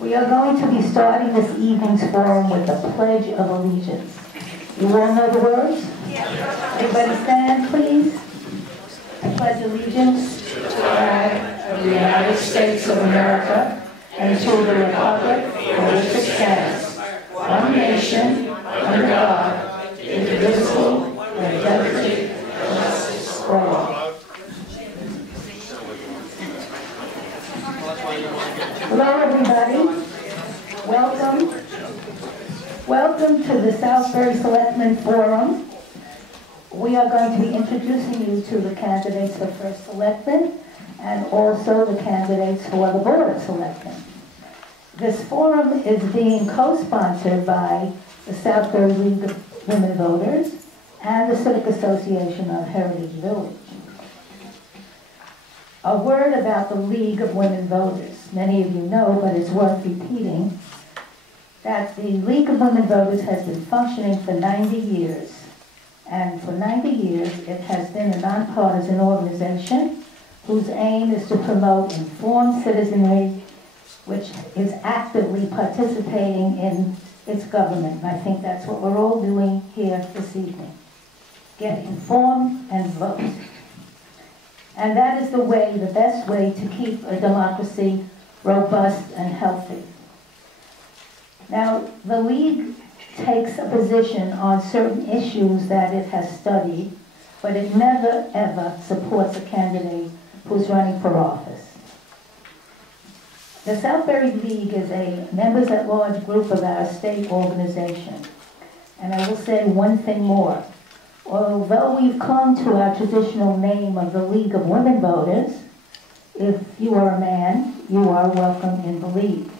We are going to be starting this evening's forum with the Pledge of Allegiance. You all know the words? Everybody stand, please. I pledge allegiance to the flag of the United States of America and to the republic for which it stands, one nation, under God, indivisible, with liberty and justice for all. Hello, everybody. Welcome. Welcome to the Southbury Selectmen Forum. We are going to be introducing you to the candidates for First Selectman and also the candidates for the Board of Selectmen. This forum is being co-sponsored by the Southbury League of Women Voters and the Civic Association of Heritage Village. A word about the League of Women Voters. Many of you know, but it's worth repeating, that the League of Women Voters has been functioning for 90 years. And for 90 years, it has been a nonpartisan organization whose aim is to promote informed citizenry, which is actively participating in its government. And I think that's what we're all doing here this evening. Get informed and vote. And that is the way, the best way to keep a democracy robust and healthy. Now, the League takes a position on certain issues that it has studied, but it never, ever supports a candidate who's running for office. The Southbury League is a members-at-large group of our state organization. And I will say one thing more. Although we've clung to our traditional name of the League of Women Voters, if you are a man, you are welcome in the League.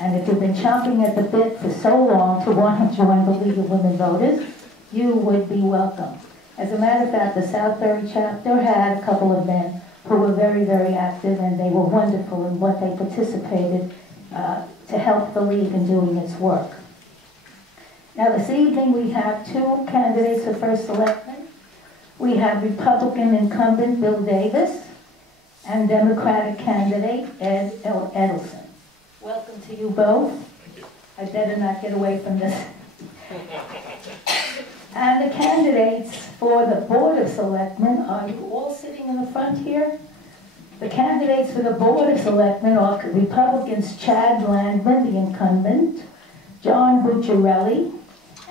And if you've been chomping at the bit for so long to want to join the League of Women Voters, you would be welcome. As a matter of fact, the Southbury chapter had a couple of men who were very, very active, and they were wonderful in what they participated to help the League in doing its work. Now this evening we have two candidates for First Selectman. We have Republican incumbent Bill Davis and Democratic candidate Ed Edelson. Welcome to you both. I better not get away from this. And the candidates for the Board of Selectmen, are you all sitting in the front here? The candidates for the Board of Selectmen are Republicans Chad Landman, the incumbent, John Bucciarelli,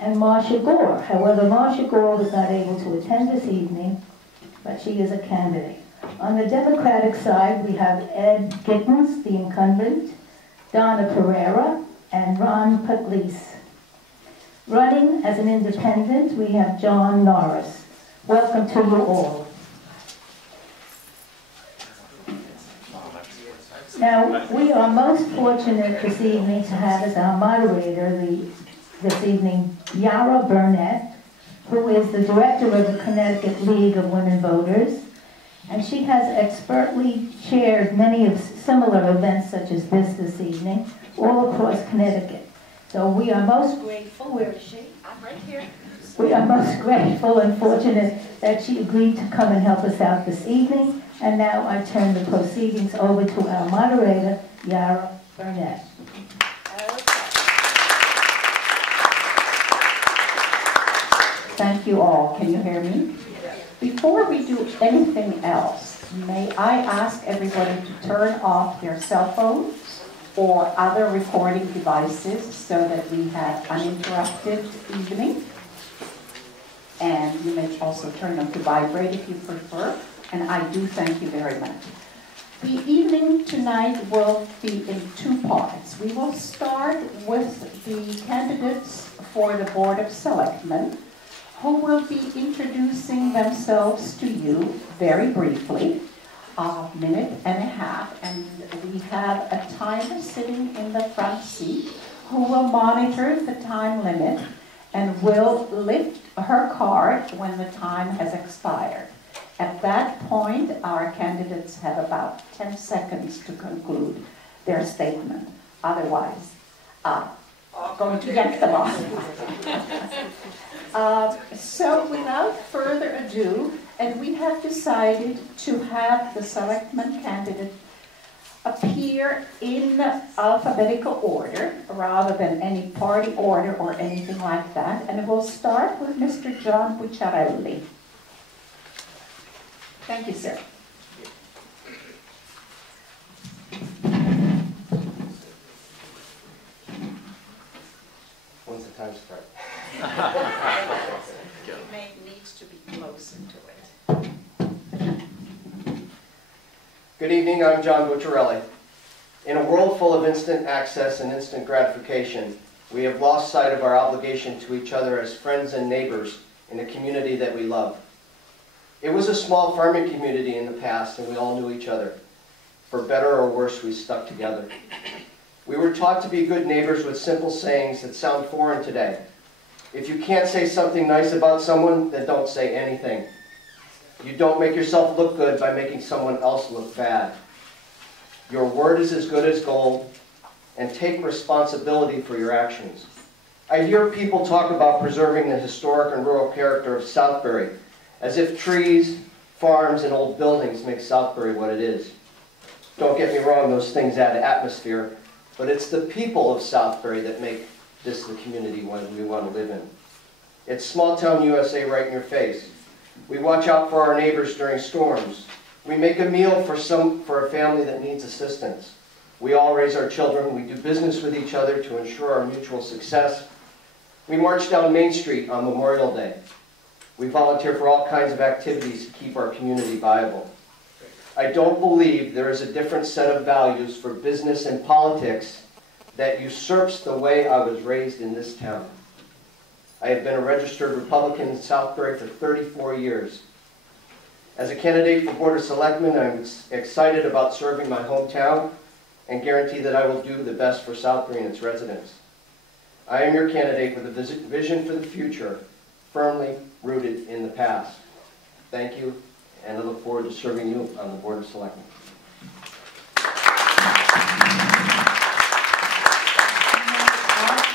and Marcia Gore. However, Marcia Gore was not able to attend this evening, but she is a candidate. On the Democratic side, we have Ed Gittens, the incumbent, Donna Pereira, and Ron Pugliese. Running as an independent, we have John Norris. Welcome to you all. Now, we are most fortunate this evening to have as our moderator this evening Yara Burnett, who is the director of the Connecticut League of Women Voters, and she has expertly chaired many of similar events such as this evening, all across Connecticut. So we are most grateful. Where is she? I'm right here. We are most grateful and fortunate that she agreed to come and help us out this evening. And now I turn the proceedings over to our moderator, Yara Burnett. Thank you all. Can you hear me? Before we do anything else, may I ask everybody to turn off their cell phones or other recording devices so that we have uninterrupted evening. And you may also turn them to vibrate if you prefer. And I do thank you very much. The evening tonight will be in two parts. We will start with the candidates for the Board of Selectmen, who will be introducing themselves to you very briefly, a minute and a half, and we have a timer sitting in the front seat who will monitor the time limit and will lift her card when the time has expired. At that point, our candidates have about 10 seconds to conclude their statement. Otherwise, going to yank them off. So without further ado, and we have decided to have the selectman candidate appear in alphabetical order rather than any party order or anything like that. And we'll start with Mr. John Bucciarelli. Thank you, sir. When's the time start? It needs to be closer to it. Good evening, I'm John Bucciarelli. In a world full of instant access and instant gratification, we have lost sight of our obligation to each other as friends and neighbors in a community that we love. It was a small farming community in the past, and we all knew each other. For better or worse, we stuck together. We were taught to be good neighbors with simple sayings that sound foreign today. If you can't say something nice about someone, then don't say anything. You don't make yourself look good by making someone else look bad. Your word is as good as gold, and take responsibility for your actions. I hear people talk about preserving the historic and rural character of Southbury, as if trees, farms, and old buildings make Southbury what it is. Don't get me wrong, those things add atmosphere, but it's the people of Southbury that make this the community we want to live in. It's small town USA right in your face. We watch out for our neighbors during storms. We make a meal for a family that needs assistance. We all raise our children. We do business with each other to ensure our mutual success. We march down Main Street on Memorial Day. We volunteer for all kinds of activities to keep our community viable. I don't believe there is a different set of values for business and politics that usurps the way I was raised in this town. I have been a registered Republican in Southbury for 34 years. As a candidate for Board of Selectmen, I'm excited about serving my hometown and guarantee that I will do the best for Southbury and its residents. I am your candidate with a vision for the future, firmly rooted in the past. Thank you, and I look forward to serving you on the Board of Selectmen.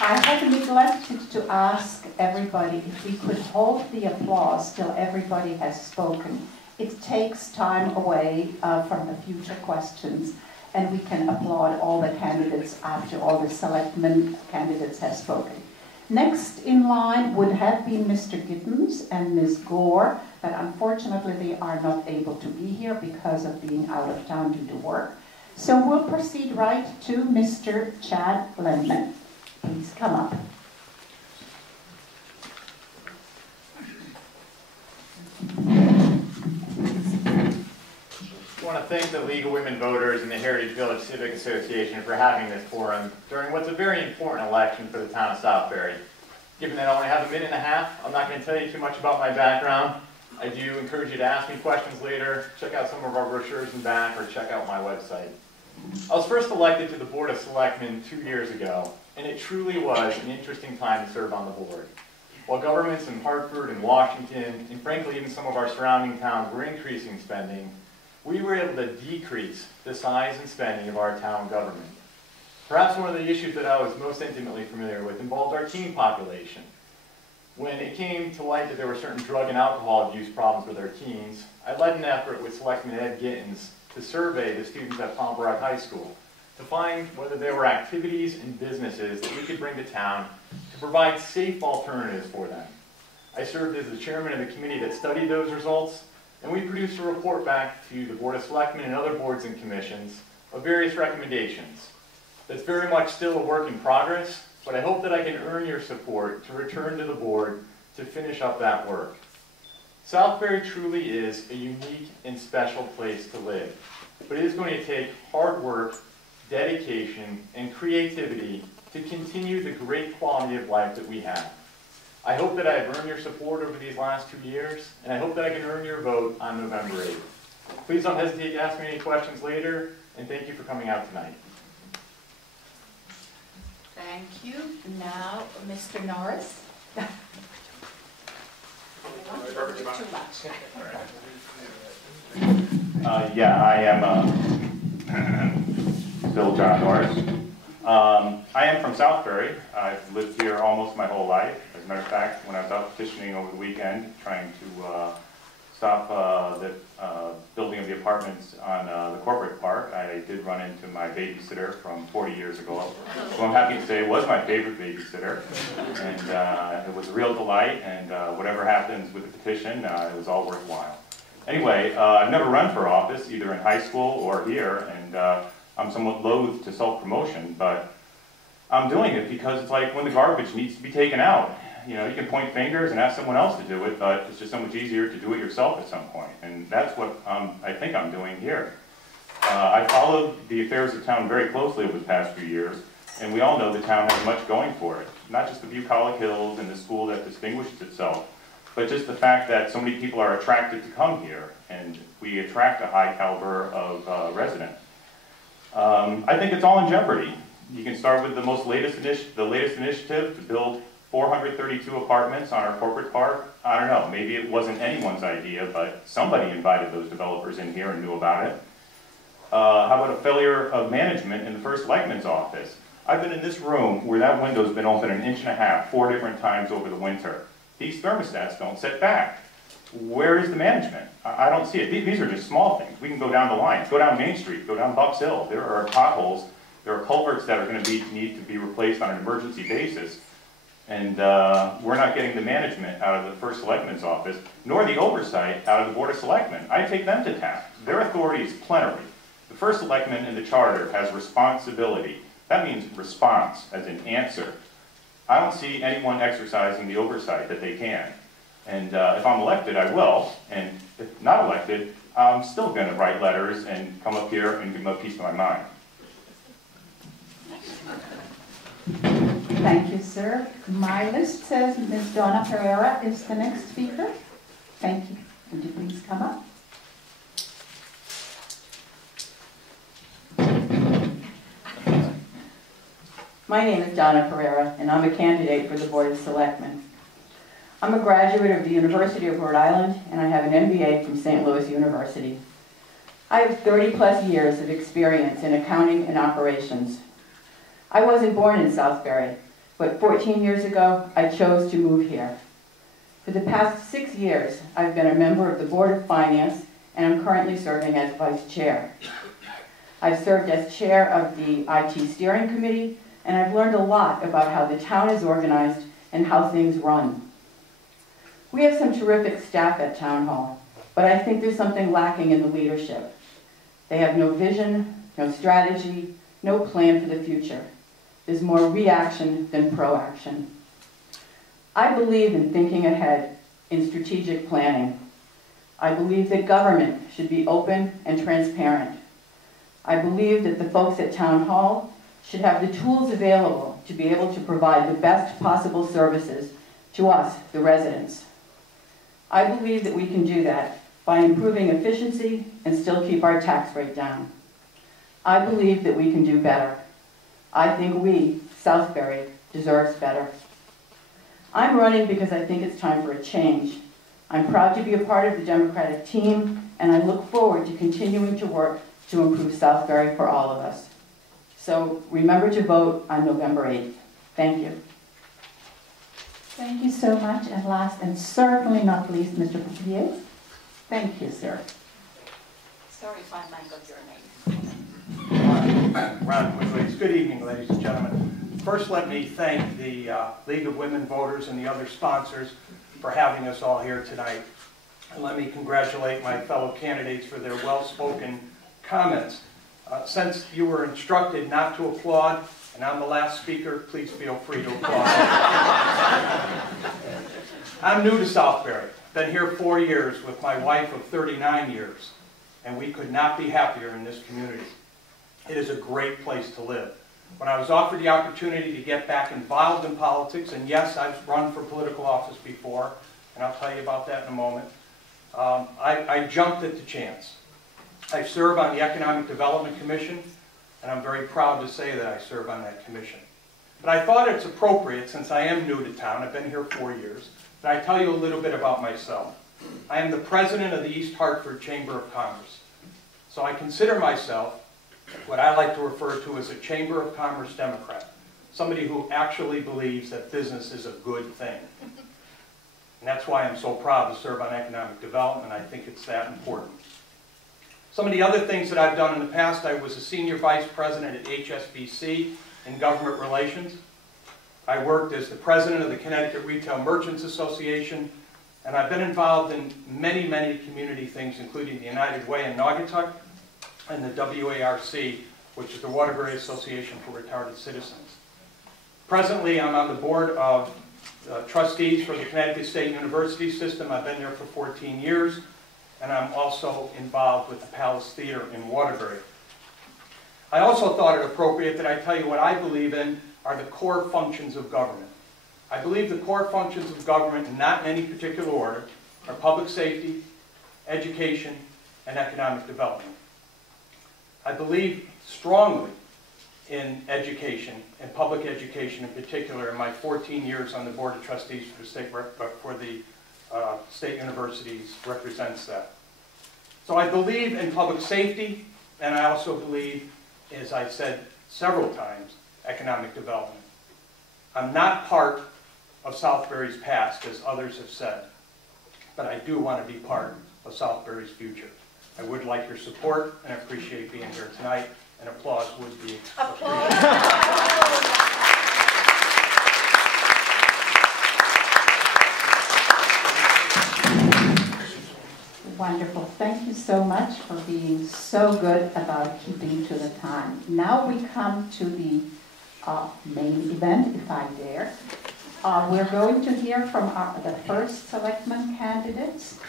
I had neglected to ask everybody if we could hold the applause till everybody has spoken. It takes time away from the future questions, and we can applaud all the candidates after all the selectmen candidates have spoken. Next in line would have been Mr. Gittens and Ms. Gore, but unfortunately they are not able to be here because of being out of town due to work. So we'll proceed right to Mr. Chad Lendman. Please come up. I want to thank the League of Women Voters and the Heritage Village Civic Association for having this forum during what's a very important election for the town of Southbury. Given that I only have a minute and a half, I'm not going to tell you too much about my background. I do encourage you to ask me questions later, check out some of our brochures in back, or check out my website. I was first elected to the Board of Selectmen 2 years ago, and it truly was an interesting time to serve on the board. While governments in Hartford and Washington, and frankly even some of our surrounding towns, were increasing spending, we were able to decrease the size and spending of our town government. Perhaps one of the issues that I was most intimately familiar with involved our teen population. When it came to light that there were certain drug and alcohol abuse problems with our teens, I led an effort with Selectman Ed Gittens to survey the students at Pomeroy High School to find whether there were activities and businesses that we could bring to town to provide safe alternatives for them. I served as the chairman of the committee that studied those results, and we produced a report back to the Board of Selectmen and other boards and commissions of various recommendations. That's very much still a work in progress, but I hope that I can earn your support to return to the board to finish up that work. Southbury truly is a unique and special place to live, but it is going to take hard work, dedication, and creativity to continue the great quality of life that we have. I hope that I have earned your support over these last 2 years, and I hope that I can earn your vote on November 8th. Please don't hesitate to ask me any questions later, and thank you for coming out tonight. Thank you. Now, Mr. Norris. I am still John Norris. I am from Southbury. I've lived here almost my whole life. As a matter of fact, when I was out petitioning over the weekend, trying to stop the building of the apartments on the corporate park, I did run into my babysitter from 40 years ago, who I'm happy to say was my favorite babysitter. And it was a real delight, and whatever happens with the petition, it was all worthwhile. Anyway, I've never run for office, either in high school or here, and I'm somewhat loath to self-promotion, but I'm doing it because it's like when the garbage needs to be taken out. You know, you can point fingers and ask someone else to do it, but it's just so much easier to do it yourself at some point. And that's what I think I'm doing here. I followed the affairs of town very closely over the past few years, and we all know the town has much going for it. Not just the bucolic hills and the school that distinguishes itself, but just the fact that so many people are attracted to come here, and we attract a high caliber of resident. I think it's all in jeopardy. You can start with the latest initiative to build 432 apartments on our corporate park. I don't know, maybe it wasn't anyone's idea, but somebody invited those developers in here and knew about it. How about a failure of management in the first selectman's office? I've been in this room where that window's been open 1.5 inches, 4 different times over the winter. These thermostats don't set back. Where is the management? I don't see it. These are just small things. We can go down the line. Go down Main Street, go down Bucks Hill. There are potholes, there are culverts that are going to need to be replaced on an emergency basis. And we're not getting the management out of the first selectman's office, nor the oversight out of the Board of Selectmen. I take them to task. Their authority is plenary. The first selectman in the charter has responsibility. That means response, as in answer. I don't see anyone exercising the oversight that they can. And if I'm elected, I will. And if not elected, I'm still going to write letters and come up here and give them a piece of my mind. Thank you, sir. My list says Ms. Donna Pereira is the next speaker. Thank you. Would you please come up? My name is Donna Pereira, and I'm a candidate for the Board of Selectmen. I'm a graduate of the University of Rhode Island, and I have an MBA from St. Louis University. I have 30+ years of experience in accounting and operations. I wasn't born in Southbury, but 14 years ago, I chose to move here. For the past 6 years, I've been a member of the Board of Finance, and I'm currently serving as Vice Chair. I've served as Chair of the IT Steering Committee, and I've learned a lot about how the town is organized and how things run. We have some terrific staff at Town Hall, but I think there's something lacking in the leadership. They have no vision, no strategy, no plan for the future. There's more reaction than proaction. I believe in thinking ahead, in strategic planning. I believe that government should be open and transparent. I believe that the folks at Town Hall should have the tools available to be able to provide the best possible services to us, the residents. I believe that we can do that by improving efficiency and still keep our tax rate down. I believe that we can do better. I think we, Southbury, deserves better. I'm running because I think it's time for a change. I'm proud to be a part of the Democratic team, and I look forward to continuing to work to improve Southbury for all of us. So remember to vote on November 8th. Thank you. Thank you so much. And last and certainly not least, Mr. Poupier. Thank you, sir. Sorry if I mangled your name. Ron Quigley. Good evening, ladies and gentlemen. First, let me thank the League of Women Voters and the other sponsors for having us all here tonight. And let me congratulate my fellow candidates for their well-spoken comments. Since you were instructed not to applaud, and I'm the last speaker, please feel free to applaud. I'm new to Southbury. Been here 4 years with my wife of 39 years, and we could not be happier in this community. It is a great place to live. When I was offered the opportunity to get back involved in politics, and yes, I've run for political office before, and I'll tell you about that in a moment, I jumped at the chance. I serve on the Economic Development Commission, and I'm very proud to say that I serve on that commission. But I thought it's appropriate, since I am new to town, I've been here 4 years, that I tell you a little bit about myself. I am the president of the East Hartford Chamber of Commerce. So I consider myself what I like to refer to as a Chamber of Commerce Democrat, somebody who actually believes that business is a good thing. And that's why I'm so proud to serve on economic development. I think it's that important. Some of the other things that I've done in the past, I was a senior vice president at HSBC in government relations. I worked as the president of the Connecticut Retail Merchants Association, and I've been involved in many, many community things, including the United Way in Naugatuck and the WARC, which is the Waterbury Association for Retarded Citizens. Presently, I'm on the board of trustees for the Connecticut State University system. I've been there for 14 years. And I'm also involved with the Palace Theater in Waterbury. I also thought it appropriate that I tell you what I believe in are the core functions of government. I believe the core functions of government, not in any particular order, are public safety, education, and economic development. I believe strongly in education, and public education in particular, in my 14 years on the Board of Trustees for the state universities represents that. So I believe in public safety, and I also believe, as I said several times, economic development. I'm not part of Southbury's past, as others have said, but I do want to be part of Southbury's future. I would like your support, and I appreciate being here tonight, and applause would be appreciated. Wonderful. Thank you so much for being so good about keeping to the time. Now we come to the main event, if I dare. We're going to hear from the first selectman candidates,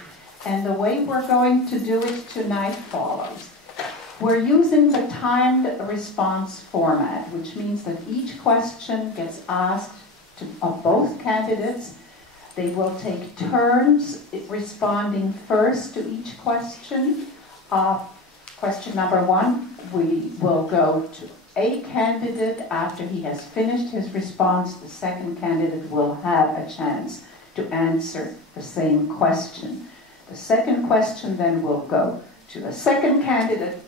and the way we're going to do it tonight follows. We're using the timed response format, which means that each question gets asked of both candidates. They will take turns responding first to each question. Question number one, we will go to a candidate. After he has finished his response, the second candidate will have a chance to answer the same question. The second question then will go to the second candidate,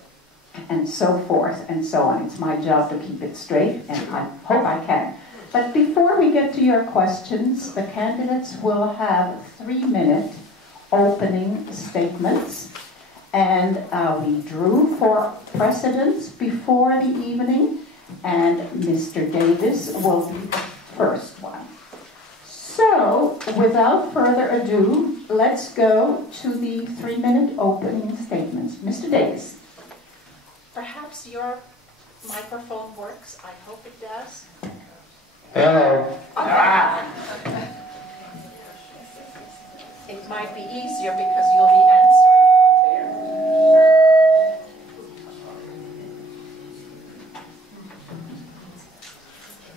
and so forth and so on. It's my job to keep it straight, and I hope I can. But before we get to your questions, the candidates will have 3-minute opening statements. And we drew for precedence before the evening, and Mr. Davis will be the first one. So, without further ado, let's go to the 3-minute opening statements. Mr. Davis. Perhaps your microphone works. I hope it does. Hello. It might be easier because you'll be answering from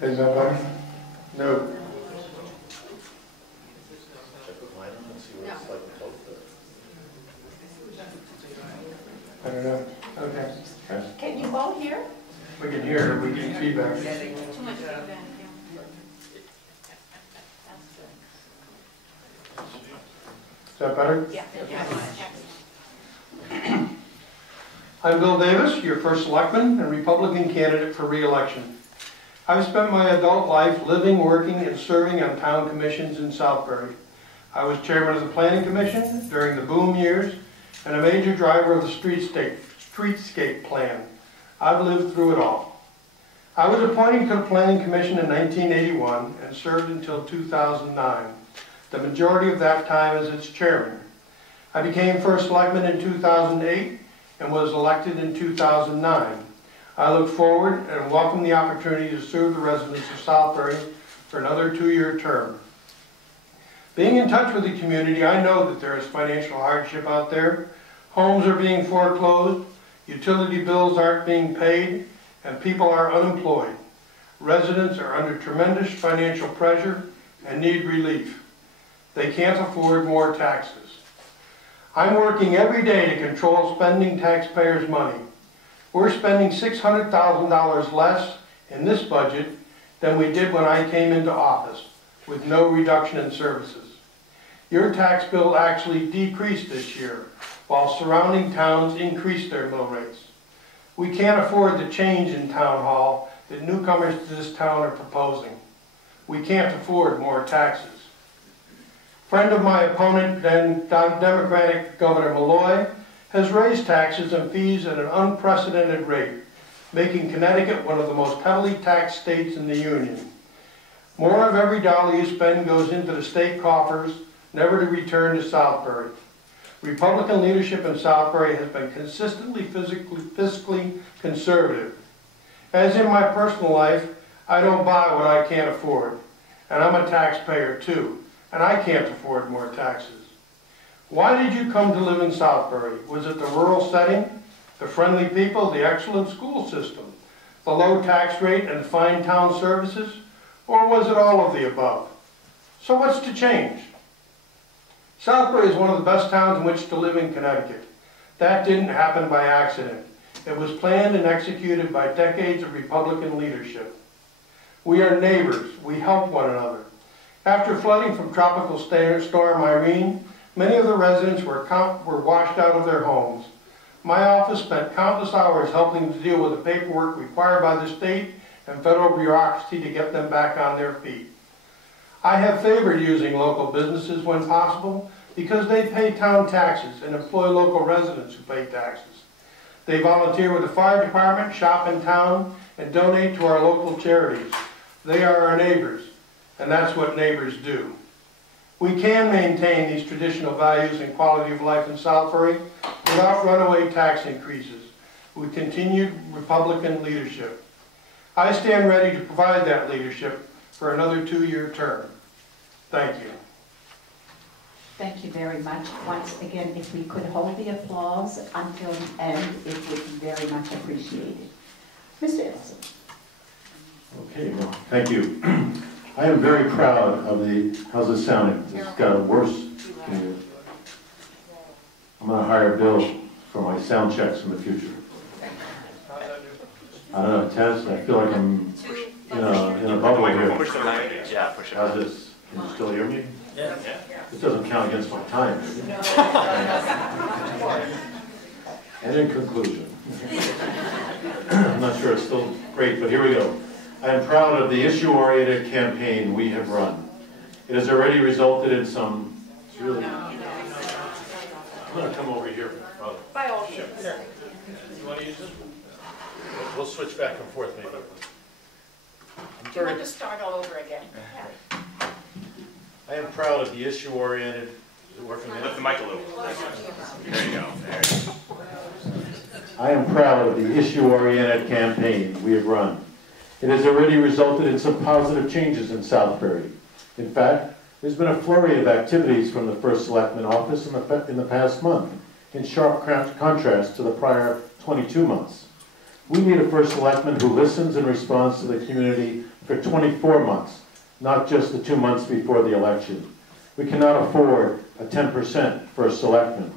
there. Is that better? No. I don't know. Okay. Can you all hear? We can hear, we get feedback. Too much feedback. Is that better? Yeah. I'm Bill Davis, your first selectman and Republican candidate for re-election. I've spent my adult life living, working, and serving on town commissions in Southbury. I was chairman of the Planning Commission during the boom years and a major driver of the streetscape plan. I've lived through it all. I was appointed to the Planning Commission in 1981 and served until 2009, the majority of that time as its chairman. I became first selectman in 2008 and was elected in 2009. I look forward and welcome the opportunity to serve the residents of Southbury for another 2-year term. Being in touch with the community, I know that there is financial hardship out there. Homes are being foreclosed, utility bills aren't being paid, and people are unemployed. Residents are under tremendous financial pressure and need relief. They can't afford more taxes. I'm working every day to control spending taxpayers' money. We're spending $600,000 less in this budget than we did when I came into office, with no reduction in services. Your tax bill actually decreased this year, while surrounding towns increased their mill rates. We can't afford the change in town hall that newcomers to this town are proposing. We can't afford more taxes. Friend of my opponent, then Democratic Governor Malloy, has raised taxes and fees at an unprecedented rate, making Connecticut one of the most heavily taxed states in the Union. More of every dollar you spend goes into the state coffers, never to return to Southbury. Republican leadership in Southbury has been consistently fiscally conservative. As in my personal life, I don't buy what I can't afford. And I'm a taxpayer too, and I can't afford more taxes. Why did you come to live in Southbury? Was it the rural setting, the friendly people, the excellent school system, the low tax rate and fine town services, or was it all of the above? So what's to change? Southbury is one of the best towns in which to live in Connecticut. That didn't happen by accident. It was planned and executed by decades of Republican leadership. We are neighbors. We help one another. After flooding from Tropical Storm Irene, many of the residents were washed out of their homes. My office spent countless hours helping to deal with the paperwork required by the state and federal bureaucracy to get them back on their feet. I have favored using local businesses when possible because they pay town taxes and employ local residents who pay taxes. They volunteer with the fire department, shop in town, and donate to our local charities. They are our neighbors, and that's what neighbors do. We can maintain these traditional values and quality of life in Southbury without runaway tax increases with continued Republican leadership. I stand ready to provide that leadership for another 2-year term. Thank you. Thank you very much. Once again, if we could hold the applause until the end, it would be very much appreciated. Mr. Edelson. Okay, well, thank you. I am very proud of the, how's this sounding? This has got worse. I'm going to hire Bill for my sound checks in the future. I don't know, Tess, I feel like I'm in a bubble here. Push the language, yeah, push it. How's this? Can you still hear me? Yeah. This doesn't count against my time. And in conclusion, I'm not sure it's still great, but here we go. I am proud of the issue-oriented campaign we have run. It has already resulted in some, it's really, I'm going to come over here. By all means. You want to use this one? We'll switch back and forth maybe. Do you want to start all over again? Yeah. I am proud of the issue-oriented, is it working? Lift the mic a little. There you go. There you go. I am proud of the issue-oriented campaign we have run. It has already resulted in some positive changes in Southbury. In fact, there's been a flurry of activities from the First Selectman office in the past month, in sharp contrast to the prior 22 months. We need a First Selectman who listens and responds to the community for 24 months, not just the 2 months before the election. We cannot afford a 10% First Selectman.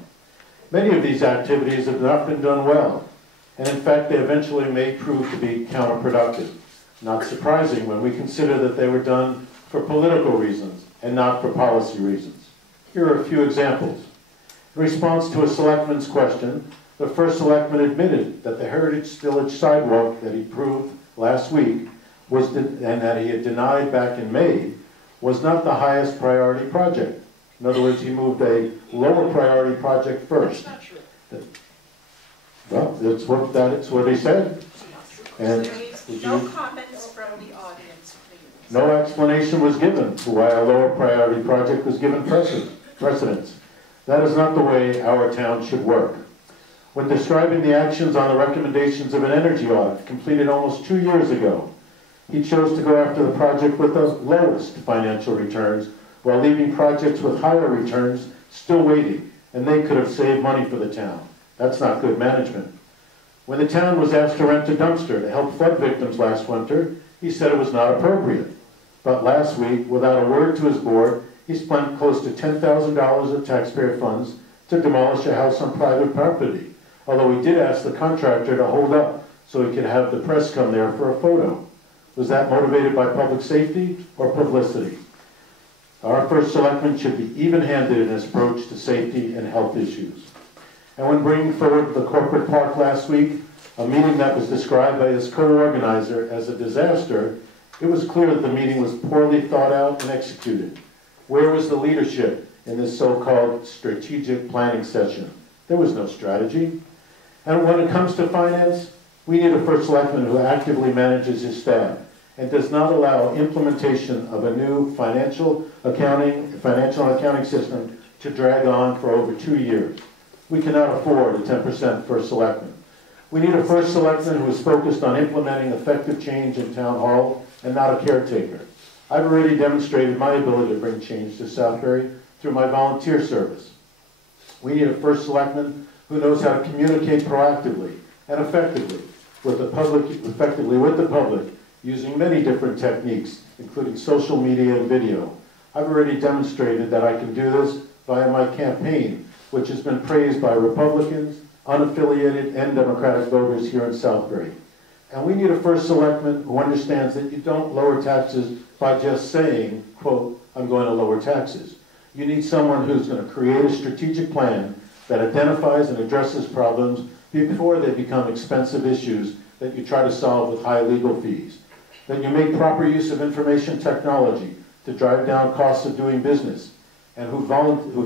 Many of these activities have not been done well, and in fact they eventually may prove to be counterproductive. Not surprising when we consider that they were done for political reasons and not for policy reasons. Here are a few examples. In response to a selectman's question, the First Selectman admitted that the Heritage Village sidewalk that he approved last week and that he had denied back in May was not the highest priority project. In other words, he moved a lower priority project first. That's not true. Well, that's what he said. And No comments from the audience, please. no explanation was given for why a lower priority project was given precedence. That is not the way our town should work. When describing the actions on the recommendations of an energy audit completed almost 2 years ago, he chose to go after the project with the lowest financial returns while leaving projects with higher returns still waiting, and they could have saved money for the town. That's not good management. When the town was asked to rent a dumpster to help flood victims last winter, he said it was not appropriate. But last week, without a word to his board, he spent close to $10,000 of taxpayer funds to demolish a house on private property, although he did ask the contractor to hold up so he could have the press come there for a photo. Was that motivated by public safety or publicity? Our First Selectman should be even-handed in his approach to safety and health issues. And when bringing forward the corporate park last week, a meeting that was described by his co-organizer as a disaster, it was clear that the meeting was poorly thought out and executed. Where was the leadership in this so-called strategic planning session? There was no strategy. And when it comes to finance, we need a first selectman who actively manages his staff and does not allow implementation of a new financial accounting system to drag on for over 2 years. We cannot afford a 10% first selectman. We need a first selectman who is focused on implementing effective change in town hall and not a caretaker. I've already demonstrated my ability to bring change to Southbury through my volunteer service. We need a first selectman who knows how to communicate proactively and effectively with the public, using many different techniques, including social media and video. I've already demonstrated that I can do this via my campaign, which has been praised by Republicans, unaffiliated, and Democratic voters here in Southbury. And we need a first selectman who understands that you don't lower taxes by just saying, quote, I'm going to lower taxes. You need someone who's going to create a strategic plan that identifies and addresses problems before they become expensive issues that you try to solve with high legal fees. That you make proper use of information technology to drive down costs of doing business, and who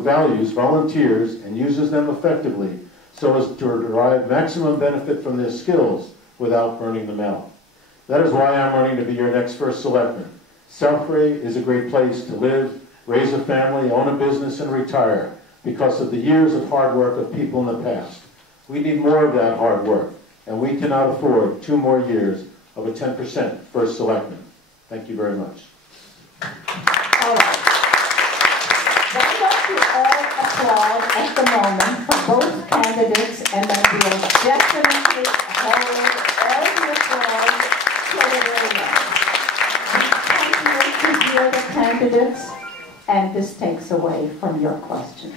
values volunteers and uses them effectively so as to derive maximum benefit from their skills without burning them out. That is why I'm running to be your next first selectman. Southbury is a great place to live, raise a family, own a business, and retire because of the years of hard work of people in the past. We need more of that hard work, and we cannot afford 2 more years of a 10% first selectman. Thank you very much. All right. Why don't you all applaud at the moment for both candidates, and then we'll definitely hold all the applause till the very end. We can't wait to hear the candidates, and this takes away from your questions.